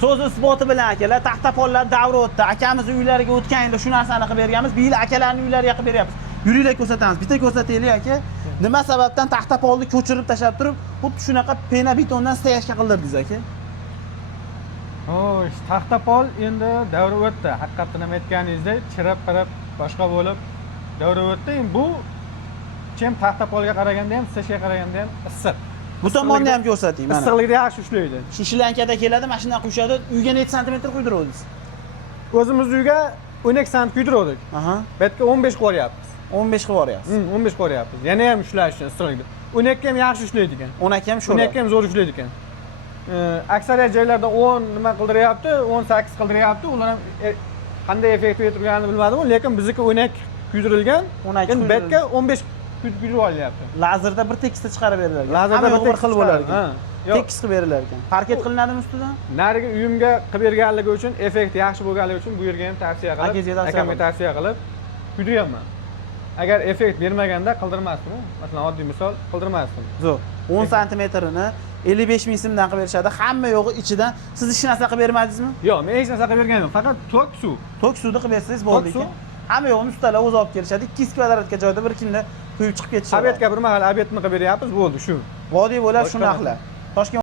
So'z isboti bilan akalar, taxtapollar davri o'tdi. Akamiz uylariga o'tgan yili shu narsani qilib berganmiz. Bu yil akalarning uylariga qilib beryapmiz. Yuringlar ko'rsatamiz. Bitta ko'rsataylik aka. Nima sababdan taxtapolni ko'chirib tashlab turib, xuddi shunaqa pena betondan steyashga qildirdingiz aka? Xo'sh, taxtapol endi davri o'tdi. Haqiqatan ham aytganingizdek, chirib-qirib boshqa bo'lib davri o'tdi. Endi bu chem taxtapolga qaraganda ham, steyashga qaraganda ham issiq. Bu tomonni ham ko'rsating mana. Issiqlikda yaxshi ushlaydi. Shu shilankada keladi, mashinadan quyishadi. Uyga necha santimetr quydiruvdingiz? O'zimiz uyga 12 sant kuydirdik. Aha. Bu yerga 15 qo'yapmiz. 15 qilib yuboryapsiz. 15 qo'yapmiz. Yana ham ushlash uchun issiqlikda. 12 ham yaxshi ushlaydi ekan. 12 ham shu. 12 ham zo'r ushlaydi ekan. Aksariyat joylarda 10 nima qildiryapti, 18 qildiryapti. Ular ham qanday effekt berganini bilmadim, lekin bizniki 12 kuydirilgan. Endi bu yerga 15 kuydirib olyapti. Lazerda bir tekisda chiqarib berilar. Lazerda bir xil bo'lar ekan. Ha. Tekis qilib berilar ekan. Parket qilinadimi ustidan? Nariga uyimga qilib berganligi uchun, effekt yaxshi bo'lganligi uchun bu yerga ham tavsiya qilib, akamga tavsiya qilib kuydiryapman. Agar effekt bermaganda qildirmasdim. Masalan, oddiy misol qildirmasdim. Zo'r. 10 santimetrini 55 ming so'mdan qilib berishadi. Hamma yo'g'i ichidan. Siz hech narsa qilib bermadingizmi? Yo'q, men hech narsa qilib berganim yo'q. Faqat tok suv. Tok suvni qilib bersangiz bo'ldi ekan. Hamma yo'g'ini ustalar o'zi olib kelishadi. 200 kvadratga joyda bir kunda quyib chiqib ketishadi. Obedga bir mahal obedni qilib beryapmiz, bo'ldi shu. Vodiy bo'lar shunaqalar. Toshkent